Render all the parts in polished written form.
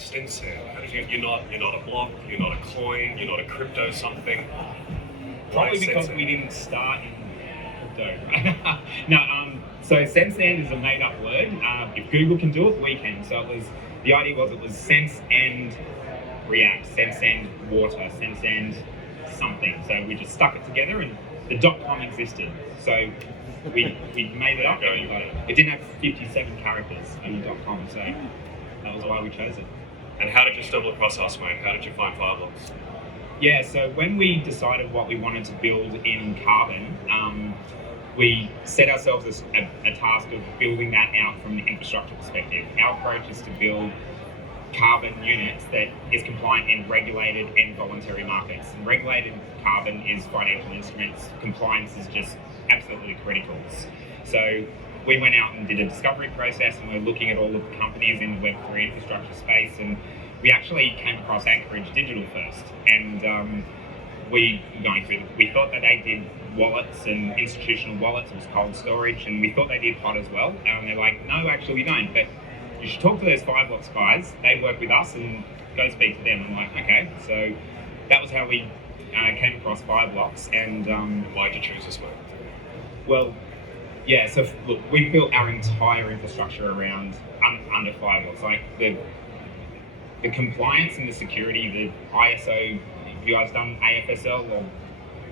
Sensand? You're not a block, you're not a coin, you're not a crypto something. Probably because we didn't start in crypto. No, so Sensand is a made-up word. If Google can do it, we can. So the idea was sense and react, sense and water, sense and something. So we just stuck it together, and the .com existed. So we made it up. It didn't have 57 characters in the .com, so that was why we chose it. And how did you stumble across us, mate? How did you find Fireblocks? Yeah, so when we decided what we wanted to build in Carbon, we set ourselves a task of building that out from the infrastructure perspective. Our approach is to build carbon units that is compliant in regulated and voluntary markets. And regulated carbon is financial instruments. Compliance is just absolutely critical. So we went out and did a discovery process, and we're looking at all of the companies in the Web3 infrastructure space, and we actually came across Anchorage Digital first. And we thought that they did wallets and institutional wallets. It was cold storage, and we thought they did hot as well. And they're like, no, actually we don't. But you should talk to those Fireblocks guys. They work with us, and go speak to them. I'm like, okay. So that was how we came across Fireblocks. And why did you choose this one? Well, yeah. So look, we built our entire infrastructure around under Fireblocks. Like the compliance and the security, the ISO. Have you guys done AFSL or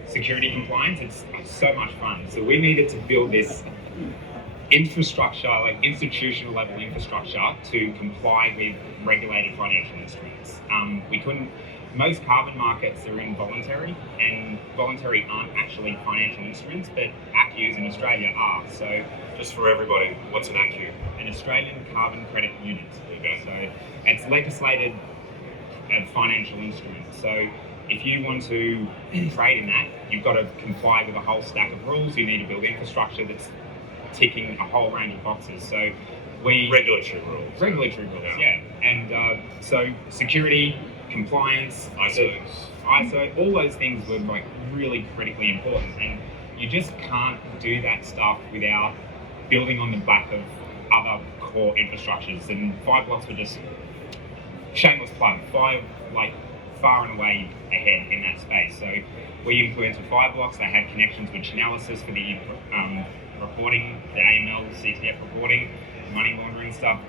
security compliance? It's so much fun. So we needed to build this infrastructure, like institutional level infrastructure, to comply with regulated financial instruments. Most carbon markets are in voluntary, and voluntary aren't actually financial instruments, but ACCUs in Australia are. So just for everybody, what's an ACCU? An Australian Carbon Credit Unit. Okay. So it's legislated financial instrument. So if you want to trade in that, you've got to comply with a whole stack of rules. You need to build infrastructure that's ticking a whole range of boxes. So regulatory rules. Regulatory rules, yeah. And so security, compliance, ISO, all those things were like really critically important. And you just can't do that stuff without building on the back of other core infrastructures. And Fireblocks were just shameless plug. Far and away ahead in that space. So we implemented Fireblocks. They had connections with Chainalysis for the reporting, the AML, CTF reporting, money laundering stuff,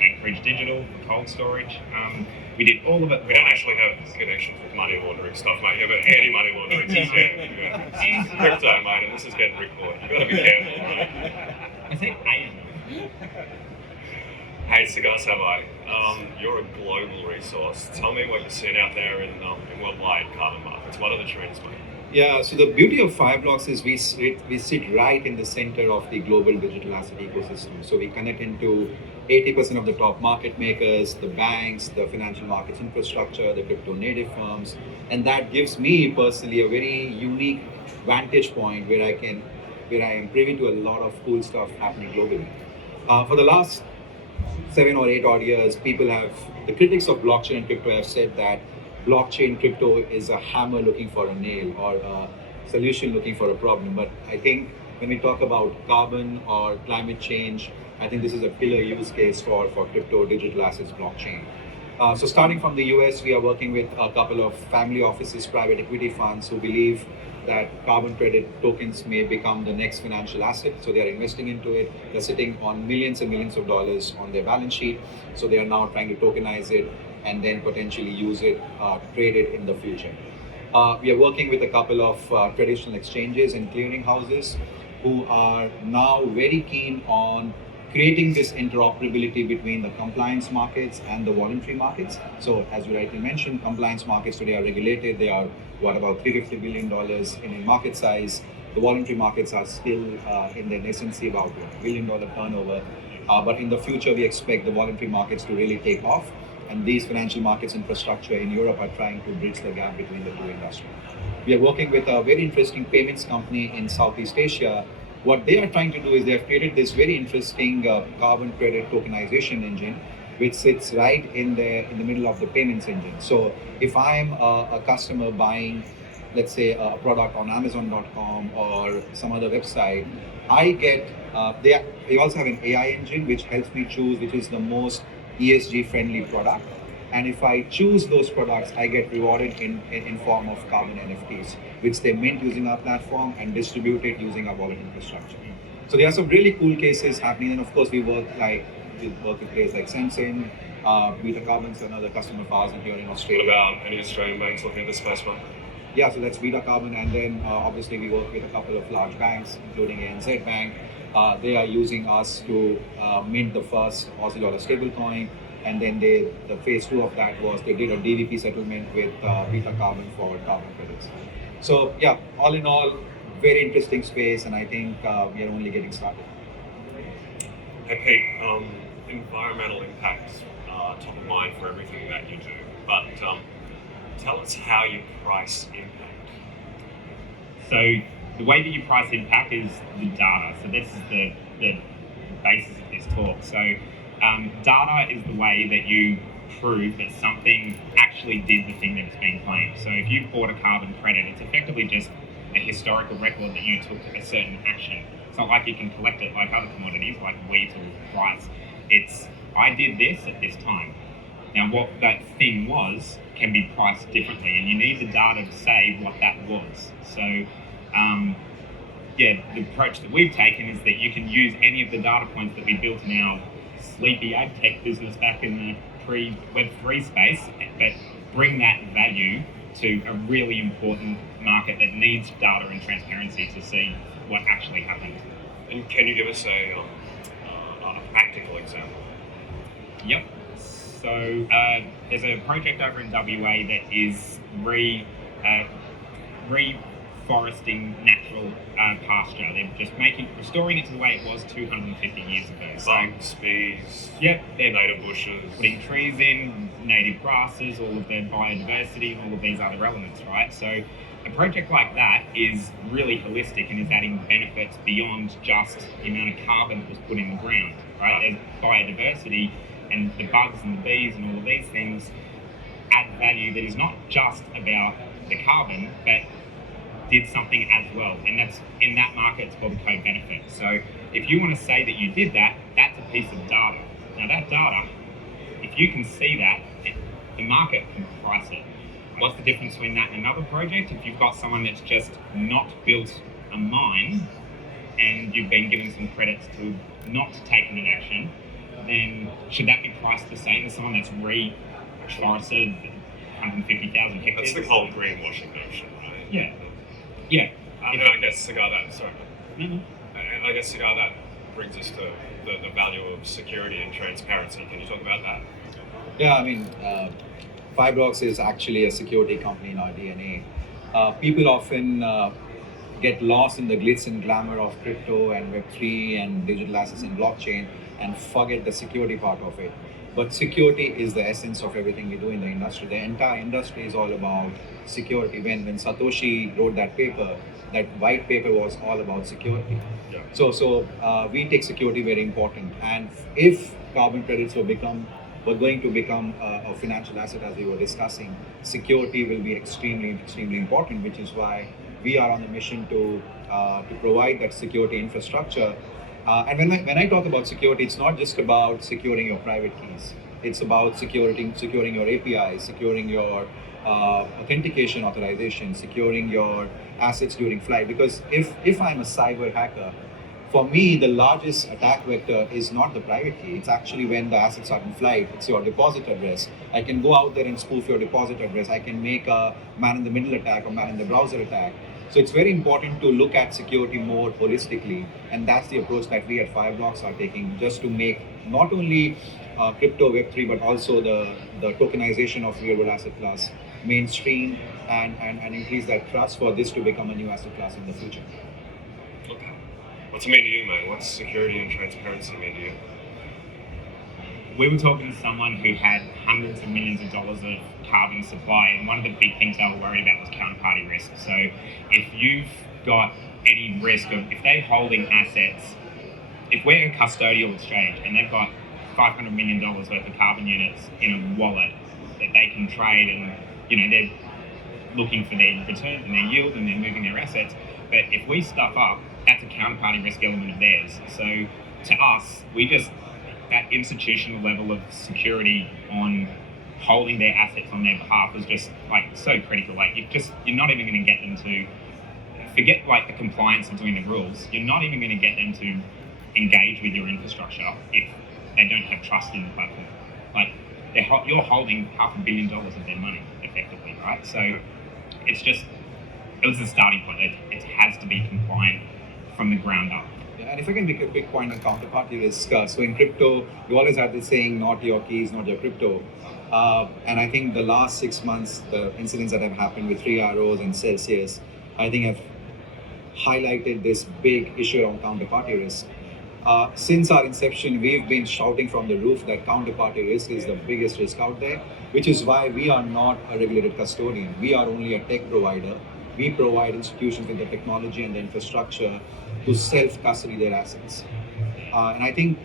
Anchorage Digital, for cold storage. We did all of it. We don't actually have connections with money laundering stuff, mate. You have an anti-money laundering system. Yeah. Crypto, mate, and this is getting recorded. You've got to be careful, mate. I said AML. Hey, Cigar Savai, you're a global resource. Tell me what you're seeing out there in worldwide carbon markets. What are the trends, mate? Yeah, so the beauty of Fireblocks is we sit right in the center of the global digital asset ecosystem. So we connect into 80% of the top market makers, the banks, the financial markets infrastructure, the crypto native firms, and that gives me personally a very unique vantage point where I am privy to a lot of cool stuff happening globally. For the last 7 or 8 odd years, the critics of blockchain and crypto have said that blockchain crypto is a hammer looking for a nail or a solution looking for a problem. But I think when we talk about carbon or climate change, I think this is a killer use case for crypto, digital assets, blockchain. So starting from the US, we are working with a couple of family offices, private equity funds who believe that carbon credit tokens may become the next financial asset. So they are investing into it. They're sitting on millions and millions of dollars on their balance sheet. So they are now trying to tokenize it and then potentially use it, trade it in the future. We are working with a couple of traditional exchanges and clearing houses who are now very keen on creating this interoperability between the compliance markets and the voluntary markets. So as you rightly mentioned, compliance markets today are regulated. They are about $350 billion in market size. The voluntary markets are still in their nascency, about $1 billion turnover. But in the future, we expect the voluntary markets to really take off. And these financial markets infrastructure in Europe are trying to bridge the gap between the two industries. We are working with a very interesting payments company in Southeast Asia. What they are trying to do is they have created this very interesting carbon credit tokenization engine, which sits right in the middle of the payments engine. So if I'm a customer buying, let's say, a product on Amazon.com or some other website, I get, they also have an AI engine which helps me choose which is the most ESG friendly product. And if I choose those products, I get rewarded in form of carbon NFTs, which they mint using our platform and distribute it using our wallet infrastructure. So there are some really cool cases happening, and of course we work with players like Sensand, Beta Carbon's another customer of ours here in What Australia. about any Australian banks looking at this space, man? Yeah, so that's Beta Carbon, and then obviously we work with a couple of large banks, including ANZ Bank. They are using us to mint the first Aussie dollar stablecoin, and then the phase 2 of that was they did a DVP settlement with Beta Carbon for carbon credits. So yeah, all in all, very interesting space, and I think we are only getting started. Hey Pete, environmental impacts are top of mind for everything that you do, but tell us how you price impact. So the way that you price impact is the data. So this is the basis of this talk. So data is the way that you prove that something actually did the thing that it's being claimed. So if you bought a carbon credit, it's effectively just a historical record that you took a certain action. It's not like you can collect it like other commodities, like wheat or rice. It's, I did this at this time. Now what that thing was can be priced differently, and you need the data to say what that was. So the approach that we've taken is that you can use any of the data points that we built in our sleepy ag tech business back in the pre-Web3 space, but bring that value to a really important market that needs data and transparency to see what actually happened. And can you give us a practical example? Yep. So there's a project over in WA that is reforesting natural pasture. They're just restoring it to the way it was 250 years ago. Bugs, bees, Yep, they're native bushes. putting trees in, native grasses, all of their biodiversity, and all of these other elements, right? So a project like that is really holistic and is adding benefits beyond just the amount of carbon that was put in the ground, right? There's biodiversity, and the bugs and the bees and all of these things add value that is not just about the carbon, but did something as well. And that's, in that market, it's called a co-benefit. So if you want to say that you did that, that's a piece of data. Now that data, if you can see that, the market can price it. What's the difference between that and another project? If you've got someone that's just not built a mine and you've been given some credits to not taking an action, then should that be priced the same as someone that's reforested 150,000 hectares? That's the whole greenwashing notion, right? Yeah. Yeah. And I guess, Cigar, that brings us to the value of security and transparency. Can you talk about that? Yeah, I mean, Fireblocks is actually a security company in our DNA. People often get lost in the glitz and glamour of crypto and Web3 and digital assets and blockchain and forget the security part of it. But security is the essence of everything we do in the industry. The entire industry is all about security. When Satoshi wrote that paper, that white paper was all about security. Yeah. So we take security very important. And if carbon credits were going to become a financial asset, as we were discussing, security will be extremely important, which is why we are on a mission to provide that security infrastructure. And when I talk about security, it's not just about securing your private keys. It's about securing your APIs, securing your authentication authorization, securing your assets during flight. Because if I'm a cyber hacker, for me, the largest attack vector is not the private key. It's actually when the assets are in flight. It's your deposit address. I can go out there and spoof your deposit address. I can make a man-in-the-middle attack or man-in-the-browser attack. So it's very important to look at security more holistically, and that's the approach that we at Fireblocks are taking, just to make not only crypto Web3 but also the tokenization of real-world asset class mainstream and increase that trust for this to become a new asset class in the future. Okay. What's it mean to you, man? What's security and transparency mean to you? We were talking to someone who had hundreds of millions of dollars of carbon supply, and one of the big things they were worried about was counterparty risk. So if you've got any risk of, if they're holding assets, if we're a custodial exchange and they've got $500 million worth of carbon units in a wallet that they can trade, and they're looking for their return and their yield and they're moving their assets, but if we stuff up, that's a counterparty risk element of theirs. So to us, we just that institutional level of security on holding their assets on their behalf is just like so critical. Like you're not even going to get them to forget like the compliance of doing the rules. You're not even going to get them to engage with your infrastructure if they don't have trust in the platform. Like you're holding $500 million of their money effectively, right? So it was the starting point. It has to be compliant from the ground up. Yeah, and if I can make a quick point on counterparty risk, so in crypto, you always have this saying, not your keys, not your crypto. And I think the last 6 months, the incidents that have happened with 3ROs and Celsius, I think have highlighted this big issue around counterparty risk. Since our inception, we've been shouting from the roof that counterparty risk is the biggest risk out there, which is why we are not a regulated custodian. We are only a tech provider. We provide institutions with the technology and the infrastructure to self-custody their assets. And I think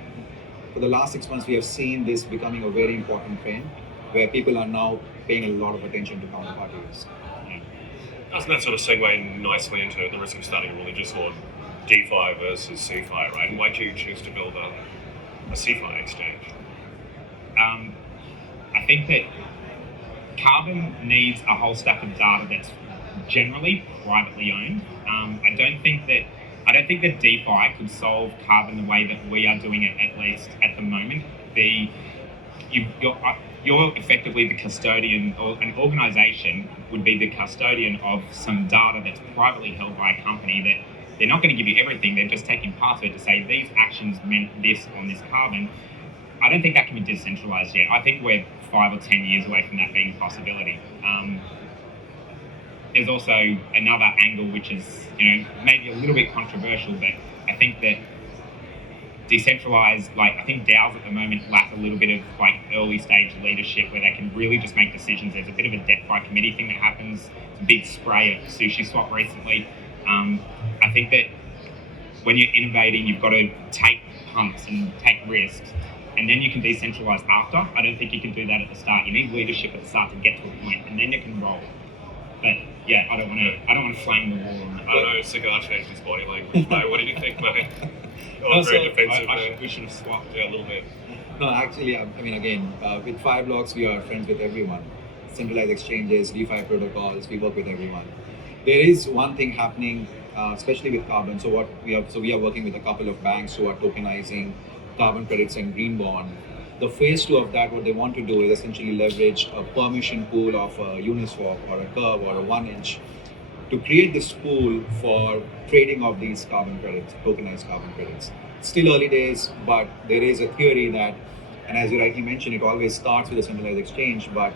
for the last 6 months, we have seen this becoming a very important trend where people are now paying a lot of attention to counterparty risk. Doesn't that sort of segue nicely into the risk of starting a religious or DeFi versus CeFi, right? And why do you choose to build a CeFi exchange? I think that Carbon needs a whole stack of data that's generally privately owned. I don't think that DeFi could solve Carbon the way that we are doing it, at least at the moment. You're effectively the custodian, or an organisation would be the custodian of some data that's privately held by a company that they're not going to give you everything. They're just taking parts of it to say these actions meant this on this Carbon. I don't think that can be decentralised yet. I think we're 5 or 10 years away from that being a possibility. There's also another angle which is, maybe a little bit controversial, but I think that decentralized, I think DAOs at the moment lack a little bit of early stage leadership where they can really just make decisions. There's a bit of a DeFi committee thing that happens. It's a big spray at SushiSwap recently. I think that when you're innovating, you've got to take pumps and take risks, and then you can decentralize after. I don't think you can do that at the start. You need leadership at the start to get to a point, and then you can roll. But yeah, I don't want to flame the wall on that. I don't know. Cigar changed his body language, mate. What did you think, mate? Oh, very defensive. We should have swapped. Yeah, a little bit. No, actually, again, with Fireblocks, we are friends with everyone. Centralized exchanges, DeFi protocols, we work with everyone. There is one thing happening, especially with Carbon. So we are working with a couple of banks who are tokenizing carbon credits and green bond. The phase 2 of that, what they want to do is essentially leverage a permission pool of a Uniswap or a Curve or a 1inch to create this pool for trading of these carbon credits, tokenized carbon credits. Still early days, but there is a theory that, and as you rightly mentioned, it always starts with a centralized exchange, but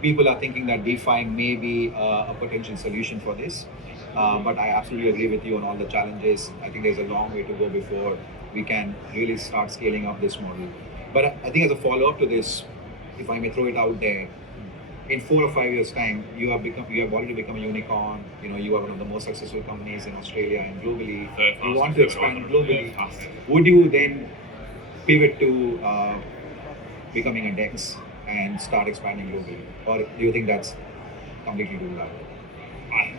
people are thinking that DeFi may be a potential solution for this. But I absolutely agree with you on all the challenges. I think there's a long way to go before we can really start scaling up this model. But I think as a follow-up to this, if I may throw it out there, in 4 or 5 years' time, you have already become a unicorn. You are one of the most successful companies in Australia and globally. You want to expand globally. Would you then pivot to becoming a DEX and start expanding globally, or do you think that's completely ruled out?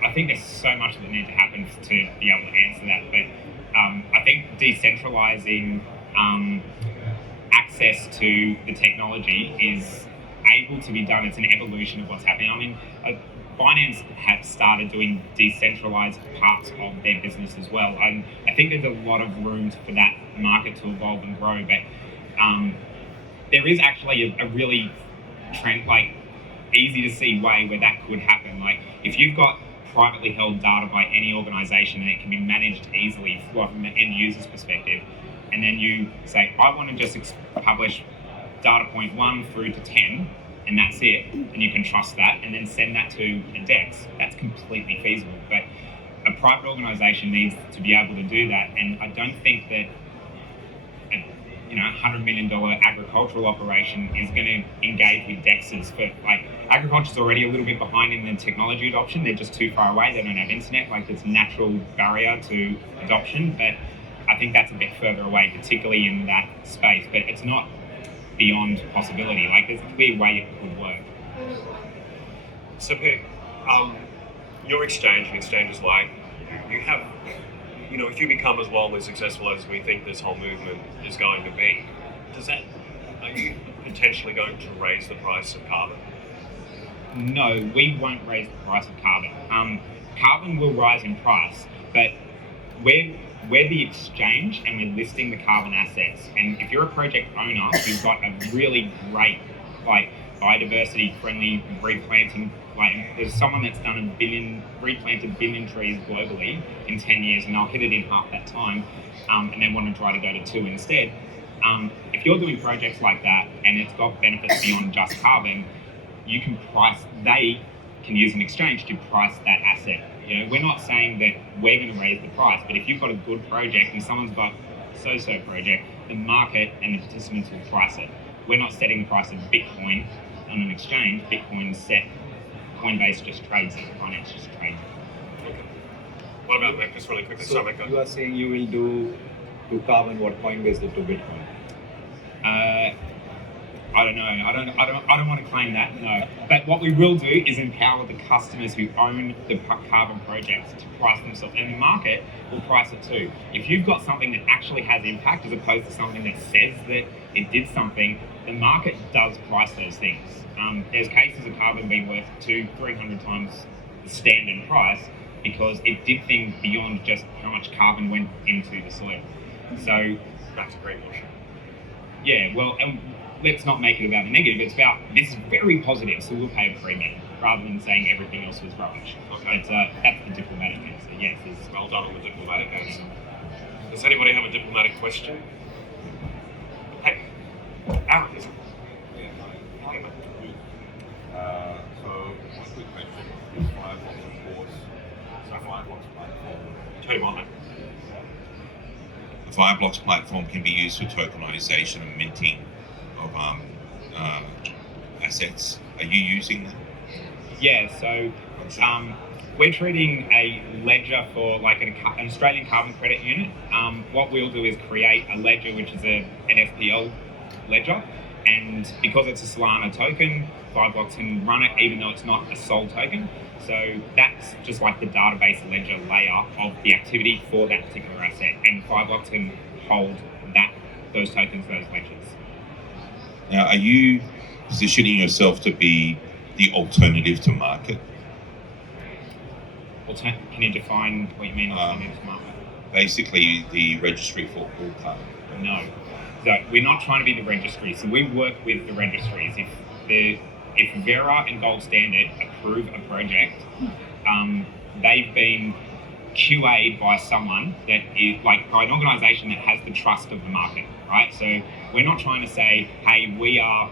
I think there's so much that needs to happen to be able to answer that, but I think decentralizing access to the technology is able to be done. It's an evolution of what's happening. I mean, Binance have started doing decentralized parts of their business as well, and I think there's a lot of room for that market to evolve and grow. But there is actually a really easy to see way where that could happen. If you've got privately held data by any organization and it can be managed easily from an end user's perspective, and then you say, I want to just publish data point 1 through to 10, and that's it, and you can trust that, and then send that to a DEX, that's completely feasible. But a private organization needs to be able to do that, and I don't think that $100 million agricultural operation is going to engage with DEXs. Agriculture's already a little bit behind in the technology adoption. They're just too far away. They don't have internet. There's a natural barrier to adoption, but I think that's a bit further away, particularly in that space. But it's not beyond possibility. There's a clear way it could work. So, Pete, your exchange and exchanges you have, if you become as wildly successful as we think this whole movement is going to be, Are you potentially going to raise the price of carbon? No, we won't raise the price of carbon. Carbon will rise in price, but we're the exchange and we're listing the carbon assets. And if you're a project owner who's got a really great, like, biodiversity-friendly replanting, like, there's someone that's done replanted 1 billion trees globally in 10 years, and they'll hit it in half that time, and they want to try to go to 2 instead. If you're doing projects like that and it's got benefits beyond just carbon, they can use an exchange to price that asset. You know, we're not saying that we're going to raise the price, but if you've got a good project and someone's got a so-so project, the market and the participants will price it. We're not setting the price of Bitcoin on an exchange. Bitcoin's set, Coinbase just trades it, Binance just trades it. Okay. What about that? Just really quickly. So you are saying you will do to carbon what Coinbase did to Bitcoin? I don't know. I don't want to claim that. No. But what we will do is empower the customers who own the carbon projects to price themselves, and the market will price it too. If you've got something that actually has impact as opposed to something that says that it did something, the market does price those things. There's cases of carbon being worth 200-300 times the standard price because it did things beyond just how much carbon went into the soil. So that's greenwashing. Yeah, well, let's not make it about the negative. It's about, this is very positive, so we'll pay a premium, rather than saying everything else was rubbish. Okay. That's the diplomatic answer. Yes, it's well done on the diplomatic answer. Does anybody have a diplomatic question? Hey, Alan, is it? So one quick question is Fireblocks, of course. So Fireblocks platform. Turn him on, mate. The Fireblocks platform can be used for tokenization and minting of assets. Are you using that? Yeah, so we're treating a ledger for like an Australian carbon credit unit. What we'll do is create a ledger which is an FPL ledger, and because it's a Solana token, Fireblocks can run it even though it's not a SOL token. So that's just like the database ledger layer of the activity for that particular asset, and Fireblocks can hold those tokens, those ledgers. Now, are you positioning yourself to be the alternative to market? Can you define what you mean alternative to market? Basically, the registry for all carbon. No. So we're not trying to be the registry. So we work with the registries. If Vera and Gold Standard approve a project, they've been QA'd by someone that is like by an organisation that has the trust of the market, right? So we're not trying to say, hey, we are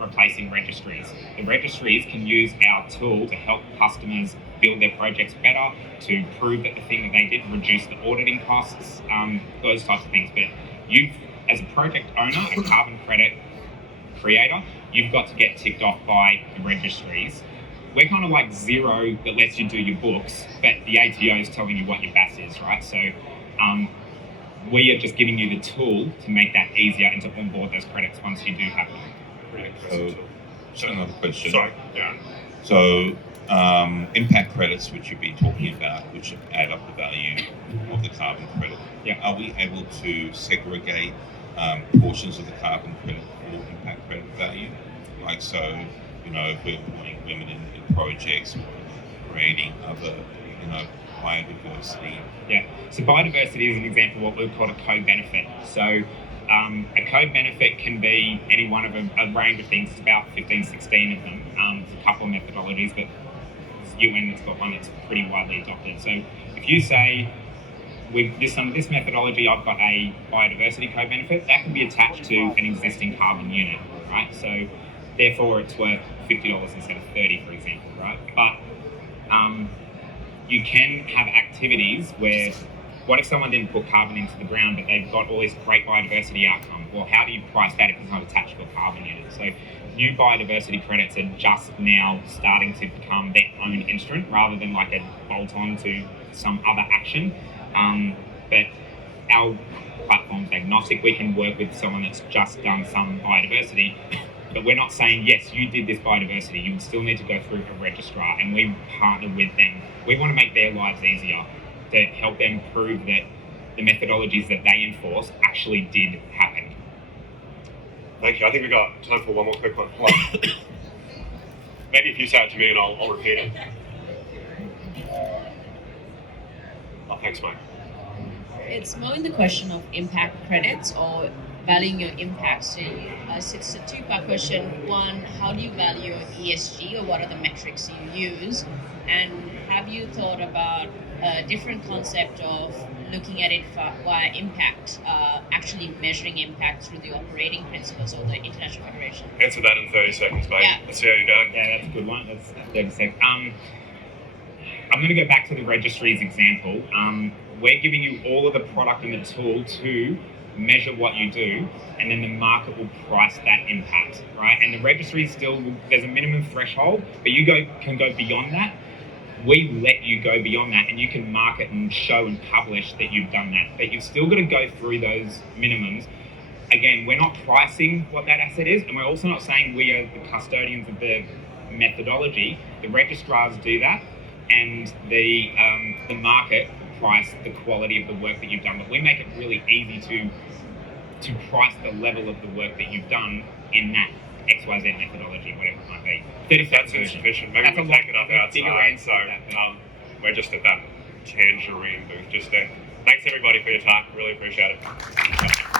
replacing registries. The registries can use our tool to help customers build their projects better, to prove that the thing that they did reduce the auditing costs, those types of things. But you've, as a project owner, a carbon credit creator, you've got to get ticked off by the registries. We're kind of like Xero that lets you do your books, but the ATO is telling you what your BAS is, right? So we are just giving you the tool to make that easier and to onboard those credits once you do have them. So another question. Sorry, yeah. So impact credits, which you've been talking about, which add up the value of the carbon credit. Yeah. Are we able to segregate portions of the carbon credit for impact credit value? Like, so, you know, if we're employing women in projects, creating other, you know, biodiversity. Yeah. So biodiversity is an example of what we call a co-benefit. So a co-benefit can be any one of a range of things. It's about 15, 16 of them. There's a couple of methodologies, but UN has got one that's pretty widely adopted. So if you say, with this methodology, I've got a biodiversity co-benefit, that can be attached to an existing carbon unit, right? So therefore it's worth $50 instead of $30, for example, right? But you can have activities where, what if someone didn't put carbon into the ground, but they've got all this great biodiversity outcome? Well, how do you price that if it's not attached to a carbon unit? So new biodiversity credits are just now starting to become their own instrument rather than like a bolt-on to some other action. But our platform's agnostic. We can work with someone that's just done some biodiversity, but we're not saying, yes, you did this biodiversity. You would still need to go through a registrar, and we partner with them. We want to make their lives easier to help them prove that the methodologies that they enforce actually did happen. Thank you. I think we've got time for one more quick one. Maybe if you say it to me and I'll repeat it. Oh, thanks, Mike. It's more in the question of impact credits or valuing your impact. So it's a two-part question. One, how do you value your ESG, or what are the metrics you use? And have you thought about a different concept of looking at it via impact, actually measuring impact through the operating principles of the International Federation? Answer that in 30 seconds, mate. Yeah. Let's see how you're going. Yeah, that's a good one. That's 30 seconds. I'm going to go back to the registries example. We're giving you all of the product and the tool to measure what you do, and then the market will price that impact, right? And the registry still, there's a minimum threshold, but you can go beyond that. We let you go beyond that, and you can market and show and publish that you've done that. But you've still got to go through those minimums. Again, we're not pricing what that asset is, and we're also not saying we are the custodians of the methodology. The registrars do that, and the market price the quality of the work that you've done. But we make it really easy to price the level of the work that you've done in that XYZ methodology, whatever it might be. 30 That's seconds. insufficient. Maybe That's we'll a lot take it up bigger outside. answer So to that. we're just at that tangerine booth just there. Thanks everybody for your time. Really appreciate it.